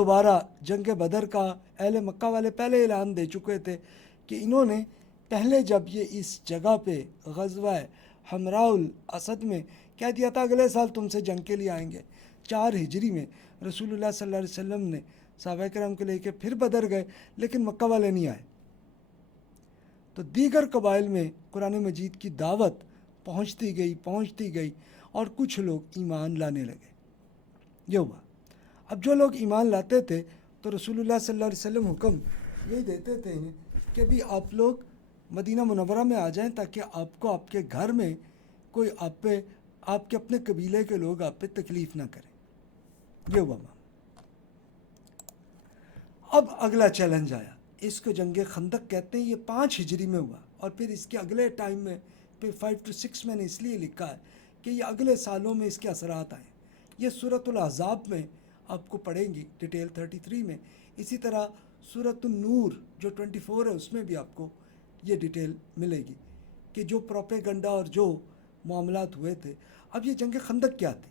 دوبارہ جنگ بدر کا اہل مکہ والے پہلے اعلان دے چکے تھے کہ انہوں نے پہلے جب یہ اس جگہ پہ غزوہ حمراء الاسد میں کہہ دیا تھا اگلے سال تم سے جنگ کے لیے آئیں گے. 4 ہجری میں رسول اللہ صلی اللہ علیہ وسلم نے صحابہ کرام کو لے کے پھر بدر گئے, لیکن مکہ والے نہیں آئے. تو دیگر قبائل میں قرآن مجید کی دعوت پہنچتی گئی اور کچھ لوگ ایمان لانے لگے. یہ ہوا. اب جو لوگ ایمان لاتے تھے تو رسول اللہ صلی اللہ علیہ وسلم حکم یہی دیتے تھے انہیں کہ بھی آپ لوگ مدینہ منورہ میں آ جائیں تاکہ آپ کو آپ کے گھر میں کوئی آپ کے اپنے قبیلے کے لوگ آپ پہ تکلیف نہ کریں. یہ ہوا. اب اگلا چیلنج آیا, اس کو جنگ خندق کہتے ہیں. یہ 5 ہجری میں ہوا اور پھر اس کے اگلے ٹائم میں پھر 5 to 6 میں نے اس لیے لکھا ہے کہ یہ اگلے سالوں میں اس کے اثرات آئیں. یہ سورۃ الاحزاب میں آپ کو پڑھیں گی ڈیٹیل 33 میں. اسی طرح سورۃ النور جو 24 ہے اس میں بھی آپ کو یہ ڈیٹیل ملے گی کہ جو پروپیگنڈا اور جو معاملات ہوئے تھے. اب یہ جنگ خندق کیا تھی؟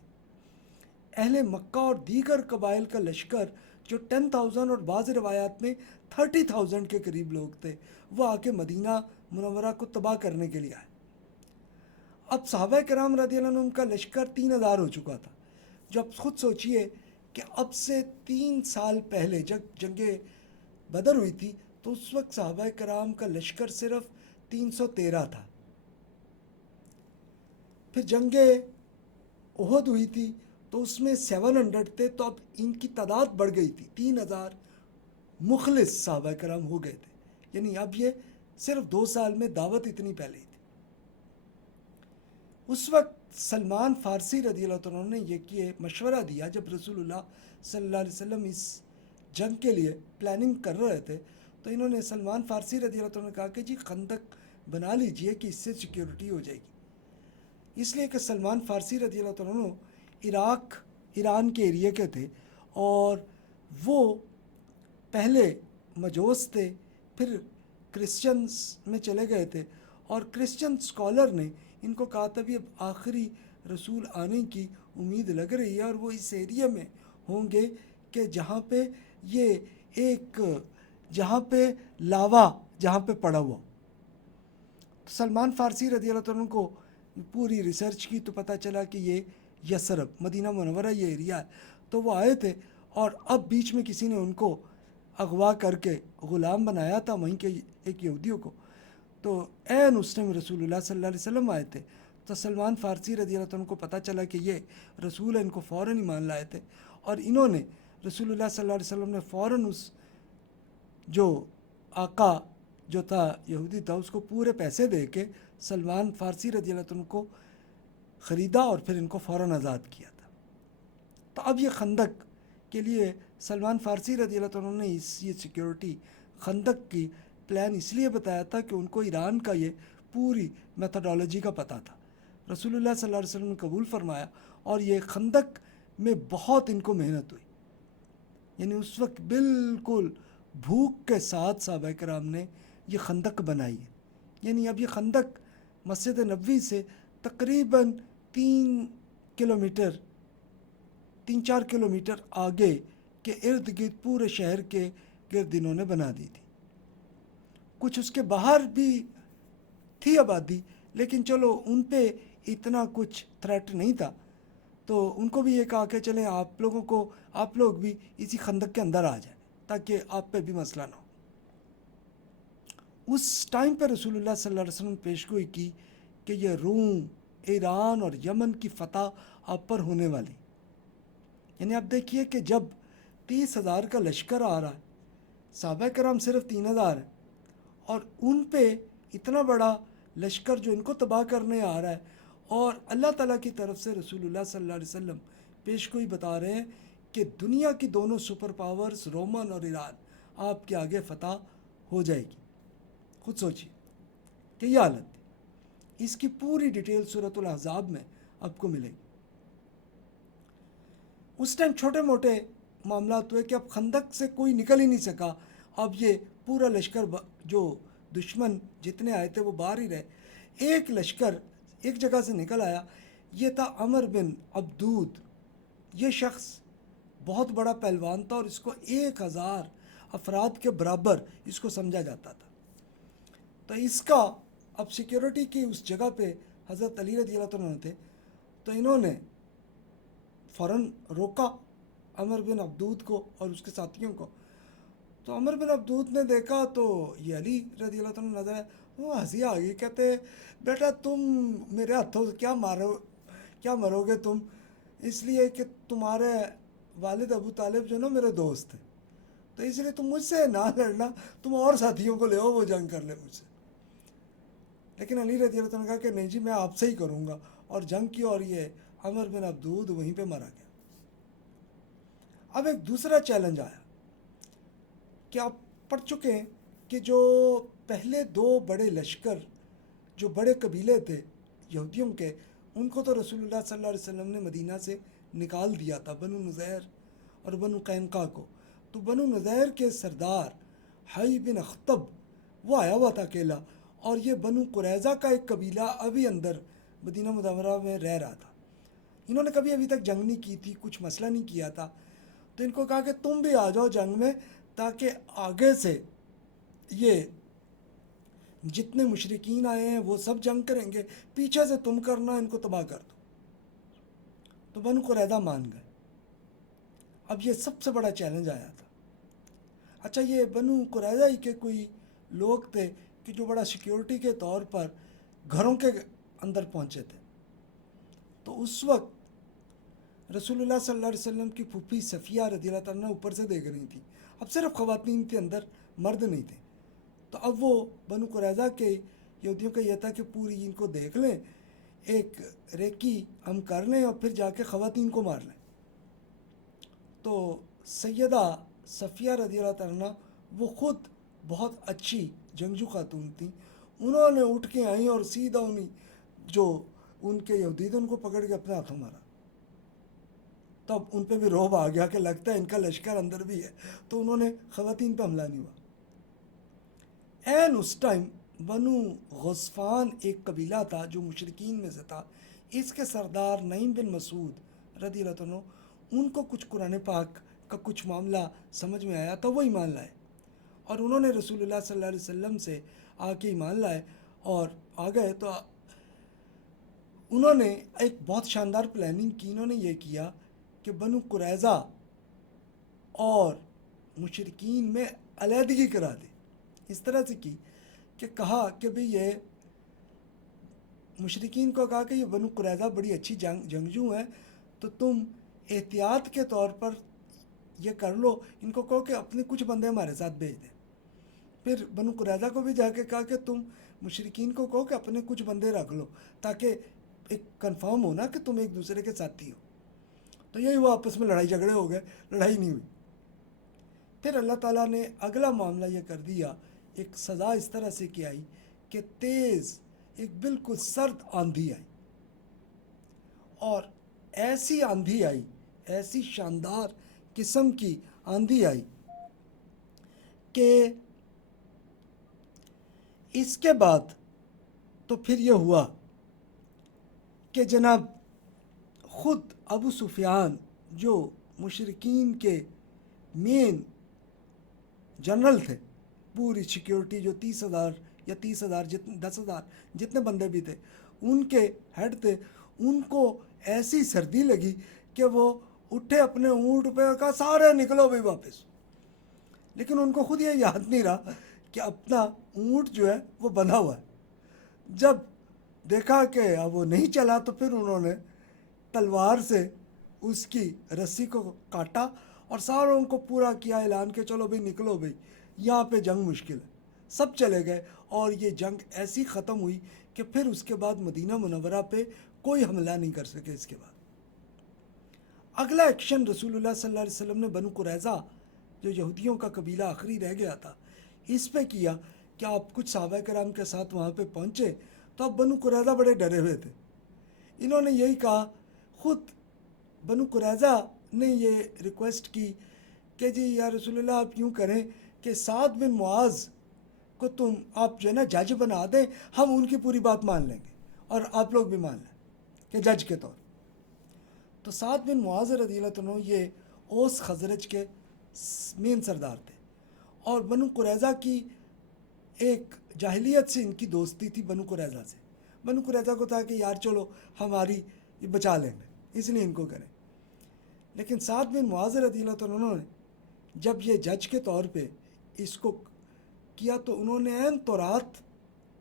اہل مکہ اور دیگر قبائل کا لشکر جو 10,000 اور بعض روایات میں 30,000 کے قریب لوگ تھے, وہ آ کے مدینہ منورہ کو تباہ کرنے کے لیے آئے. اب صحابہ کرام رضی اللہ عنہم کا لشکر 3,000 ہو چکا تھا. جو آپ خود سوچئے کہ اب سے 3 سال پہلے جب جنگ بدر ہوئی تھی تو اس وقت صحابہ کرام کا لشکر صرف 313 تھا. پھر جنگ احد ہوئی تھی تو اس میں 700 تھے, تو اب ان کی تعداد بڑھ گئی تھی. 3,000 مخلص صحابہ کرام ہو گئے تھے. یعنی اب یہ صرف 2 سال میں دعوت اتنی پھیلی تھی. اس وقت سلمان فارسی رضی اللہ عنہ نے یہ مشورہ دیا جب رسول اللہ صلی اللہ علیہ وسلم اس جنگ کے لیے پلاننگ کر رہے تھے, تو انہوں نے سلمان فارسی رضی اللہ عنہ نے کہا کہ جی خندق بنا لیجئے کہ اس سے سیکیورٹی ہو جائے گی. اس لیے کہ سلمان فارسی رضی اللہ عنہ ایران کے ایریے کے تھے اور وہ پہلے مجوس تھے, پھر کرسچنز میں چلے گئے تھے, اور کرسچن اسکالر نے ان کو کہا تھا بھی اب آخری رسول آنے کی امید لگ رہی ہے اور وہ اس ایریے میں ہوں گے کہ جہاں پہ لاوا جہاں پہ پڑا ہوا. تو سلمان فارسی رضی اللہ عنہ کو پوری ریسرچ کی تو پتہ چلا کہ یہ یثرب مدینہ منورہ یہ ایریا ہے. تو وہ آئے تھے اور اب بیچ میں کسی نے ان کو اغوا کر کے غلام بنایا تھا وہیں کے ایک یہودیوں کو. تو عین اس ٹائم رسول اللہ صلی اللہ علیہ وسلم آئے تھے. تو سلمان فارسی رضی اللہ عنہ کو پتہ چلا کہ یہ رسول ہے, ان کو فوراً ایمان لائے تھے, اور انہوں نے رسول اللہ صلی اللہ علیہ وسلم نے فوراً اس جو آقا جو تھا یہودی تھا اس کو پورے پیسے دے کے سلمان فارسی رضی اللہ عنہ کو خریدا اور پھر ان کو فوراً آزاد کیا تھا. تو اب یہ خندق کے لیے سلمان فارسی رضی اللہ عنہ نے یہ سیکیورٹی خندق کی پلان اس لیے بتایا تھا کہ ان کو ایران کا یہ پوری میتھڈالوجی کا پتہ تھا. رسول اللہ صلی اللہ علیہ وسلم نے قبول فرمایا اور یہ خندق میں بہت ان کو محنت ہوئی. یعنی اس وقت بالکل بھوک کے ساتھ صحابہ کرام نے یہ خندق بنائی ہے. یعنی اب یہ خندق مسجد نبوی سے تقریباً 3-4 کلومیٹر آگے کے ارد گرد پورے شہر کے گرد انہوں نے بنا دی تھی. کچھ اس کے باہر بھی تھی آبادی, لیکن چلو ان پہ اتنا کچھ تھریٹ نہیں تھا, تو ان کو بھی یہ کہا کہ چلیں آپ لوگ بھی اسی خندق کے اندر آ جائیں تاکہ آپ پہ بھی مسئلہ نہ ہو. اس ٹائم پہ رسول اللہ صلی اللہ علیہ وسلم پیشگوئی کی کہ یہ روم, ایران اور یمن کی فتح آپ پر ہونے والی. یعنی آپ دیکھیے کہ جب 30,000 کا لشکر آ رہا ہے, صحابہ کرام صرف 3,000 ہیں, اور ان پہ اتنا بڑا لشکر جو ان کو تباہ کرنے آ رہا ہے, اور اللہ تعالیٰ کی طرف سے رسول اللہ صلی اللہ علیہ وسلم پیشگوئی بتا رہے ہیں کہ دنیا کی دونوں سپر پاورز رومن اور ایران آپ کے آگے فتح ہو جائے گی. خود سوچیے کہ یہ حالت تھی. اس کی پوری ڈیٹیل سورۃ الاحزاب میں آپ کو ملے گی. اس ٹائم چھوٹے موٹے معاملات ہوئے کہ اب خندق سے کوئی نکل ہی نہیں سکا. اب یہ پورا لشکر جو دشمن جتنے آئے تھے وہ باہر ہی رہے. ایک لشکر ایک جگہ سے نکل آیا, یہ تھا عمر بن عبدود. یہ شخص بہت بڑا پہلوان تھا اور اس کو 1000 افراد کے برابر اس کو سمجھا جاتا تھا. تو اس کا اب سیکیورٹی کی اس جگہ پہ حضرت علی رضی اللہ عنہ تھے. تو انہوں نے فوراً روکا عمر بن عبدود کو اور اس کے ساتھیوں کو. تو عمر بن عبدود نے دیکھا تو یہ علی رضی اللہ عنہ نظر آئے. وہ ہنسی آ گئی. کہتے بیٹا تم میرے ہاتھوں سے کیا مرو گے تم، اس لیے کہ تمہارے والد ابو طالب جو نا میرے دوست ہیں، تو اس لیے تم مجھ سے نہ لڑنا، تم اور ساتھیوں کو لے آؤ وہ جنگ کر لے مجھ سے. لیکن علی رضی اللہ عنہ نے کہا کہ نہیں جی میں آپ سے ہی کروں گا، اور جنگ کی. اور یہ عمر بن عبدود وہیں پہ مارا گیا. اب ایک دوسرا چیلنج آیا کہ آپ پڑھ چکے ہیں کہ جو پہلے 2 بڑے لشکر جو بڑے قبیلے تھے یہودیوں کے، ان کو تو رسول اللہ صلی اللہ علیہ وسلم نے مدینہ سے نکال دیا تھا، بنو نذیر اور بنو قینقاع کو. تو بنو نذیر کے سردار حی بن اخطب وہ آیا ہوا تھا اکیلا، اور یہ بنو قریظہ کا ایک قبیلہ ابھی اندر مدینہ منورہ میں رہ رہا تھا. انہوں نے کبھی ابھی تک جنگ نہیں کی تھی، کچھ مسئلہ نہیں کیا تھا. تو ان کو کہا کہ تم بھی آ جاؤ جنگ میں، تاکہ آگے سے یہ جتنے مشرکین آئے ہیں وہ سب جنگ کریں گے، پیچھے سے تم کرنا، ان کو تباہ کر دو. تو بنو قریظہ مان گئے. اب یہ سب سے بڑا چیلنج آیا تھا. اچھا یہ بنو قریظہ ہی کے کوئی لوگ تھے کہ جو بڑا سیکیورٹی کے طور پر گھروں کے اندر پہنچے تھے. تو اس وقت رسول اللہ صلی اللہ علیہ وسلم کی پھوپھی صفیہ رضی اللہ عنہ اوپر سے دیکھ رہی تھی. اب صرف خواتین تھے اندر، مرد نہیں تھے. تو اب وہ بنو قریظہ کے یہودیوں کا یہ تھا کہ پوری ان کو دیکھ لیں، ایک ریکی ہم کر لیں اور پھر جا کے خواتین کو مار لیں. تو سیدہ صفیہ رضی اللہ عنہ وہ خود بہت اچھی جنگجو خاتون تھیں. انہوں نے اٹھ کے آئیں اور سیدھا انہیں جو ان کے یہودی تھے ان کو پکڑ کے اپنے ہاتھوں مارا. تب ان پہ بھی رعب آ گیا کہ لگتا ہے ان کا لشکر اندر بھی ہے، تو انہوں نے خواتین پہ حملہ نہیں ہوا. اس ٹائم بنو غطفان ایک قبیلہ تھا جو مشرکین میں سے تھا. اس کے سردار نعیم بن مسعود رضی اللہ عنہ، ان کو کچھ قرآن پاک کا کچھ معاملہ سمجھ میں آیا تو وہ ایمان لائے، اور انہوں نے رسول اللہ صلی اللہ علیہ وسلم سے آ کے ایمان لائے اور آ گئے. تو انہوں نے ایک بہت شاندار پلاننگ کی. انہوں نے یہ کیا کہ بنو قریظہ اور مشرکین میں علیحدگی کرا دی. اس طرح سے کی کہ کہا کہ بھئی یہ مشرکین کو کہا کہ یہ بنو قریظہ بڑی اچھی جنگجو ہیں، تو تم احتیاط کے طور پر یہ کر لو، ان کو کہو کہ اپنے کچھ بندے ہمارے ساتھ بھیج دیں. پھر بنو قریظہ کو بھی جا کے کہا کہ تم مشرکین کو کہو کہ اپنے کچھ بندے رکھ لو، تاکہ ایک کنفرم ہو نا کہ تم ایک دوسرے کے ساتھی ہو. تو یہی وہ آپس میں لڑائی جھگڑے ہو گئے، لڑائی نہیں ہوئی. پھر اللہ تعالیٰ نے اگلا معاملہ یہ کر دیا، ایک سزا اس طرح سے کی آئی کہ تیز ایک بالکل سرد آندھی آئی، اور ایسی آندھی آئی، ایسی شاندار قسم کی آندھی آئی کہ اس کے بعد تو پھر یہ ہوا کہ جناب خود ابو سفیان جو مشرکین کے مین جنرل تھے، پوری سیکیورٹی جو 30,000 یا 30,000 10,000 جتنے بندے بھی تھے ان کے ہیڈ تھے، ان کو ایسی سردی لگی کہ وہ اٹھے اپنے اونٹ پہ اور کہا سارے نکلو بھائی واپس. لیکن ان کو خود یہ یاد نہیں رہا کہ اپنا اونٹ جو ہے وہ بندھا ہوا ہے. جب دیکھا کہ اب وہ نہیں چلا تو پھر انہوں نے تلوار سے اس کی رسی کو کاٹا اور ساروں کو پورا کیا اعلان کہ چلو بھائی نکلو بھائی، یہاں پہ جنگ مشکل ہے. سب چلے گئے اور یہ جنگ ایسی ختم ہوئی کہ پھر اس کے بعد مدینہ منورہ پہ کوئی حملہ نہیں کر سکے. اس کے بعد اگلا ایکشن رسول اللہ صلی اللہ علیہ وسلم نے بنو قریظہ جو یہودیوں کا قبیلہ آخری رہ گیا تھا اس پہ کیا کہ آپ کچھ صحابہ کرام کے ساتھ وہاں پہ پہنچے. تو اب بنو قریظہ بڑے ڈرے ہوئے تھے. انہوں نے یہی کہا، خود بنو قریظہ نے یہ ریکویسٹ کی کہ جی یا رسول اللہ آپ یوں کریں کہ سعد بن معاذ کو آپ جو ہے نا جج بنا دیں، ہم ان کی پوری بات مان لیں گے اور آپ لوگ بھی مان لیں کہ جج کے طور. تو سعد بن معاذ رضی اللہ عنہ یہ اوس خزرج کے مین سردار تھے، اور بنو قریظہ کی ایک جاہلیت سے ان کی دوستی تھی بنو قریظہ سے. بنو قریظہ کو تھا کہ یار چلو ہماری یہ بچا لیں گے، اس لیے ان کو کریں. لیکن سعد بن معاذ رضی اللہ عنہ نے جب یہ جج کے طور پہ اس کو کیا تو انہوں نے عین تورات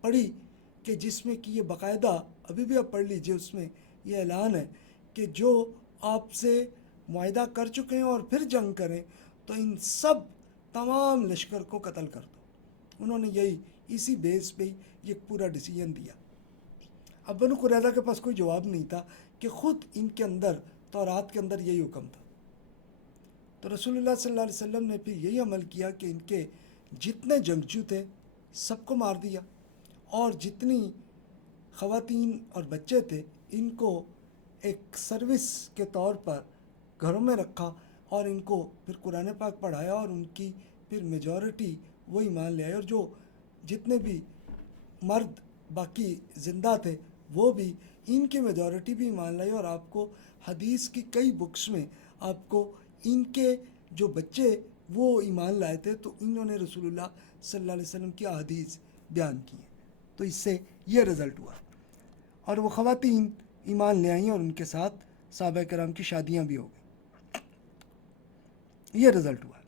پڑھی کہ جس میں کہ یہ باقاعدہ ابھی بھی آپ پڑھ لیجئے، اس میں یہ اعلان ہے کہ جو آپ سے معاہدہ کر چکے ہیں اور پھر جنگ کریں تو ان سب تمام لشکر کو قتل کر دو. انہوں نے یہی اسی بیس پہ یہ پورا ڈیسیجن دیا. اب بنو قریظہ کے پاس کوئی جواب نہیں تھا کہ خود ان کے اندر تورات کے اندر یہی حکم تھا. تو رسول اللہ صلی اللہ علیہ وسلم نے پھر یہی عمل کیا کہ ان کے جتنے جنگجو تھے سب کو مار دیا، اور جتنی خواتین اور بچے تھے ان کو ایک سروس کے طور پر گھروں میں رکھا، اور ان کو پھر قرآن پاک پڑھایا، اور ان کی پھر میجورٹی وہ ایمان لے آئے، اور جو جتنے بھی مرد باقی زندہ تھے وہ بھی ان کی میجورٹی بھی ایمان لائی. اور آپ کو حدیث کی کئی بکس میں آپ کو ان کے جو بچے وہ ایمان لائے تھے تو انہوں نے رسول اللہ صلی اللہ علیہ وسلم کی احادیث بیان کی ہیں. تو اس سے یہ رزلٹ ہوا، اور وہ خواتین ایمان لے آئیں اور ان کے ساتھ صحابہ کرام کی شادیاں بھی ہو گئیں. یہ رزلٹ ہوا.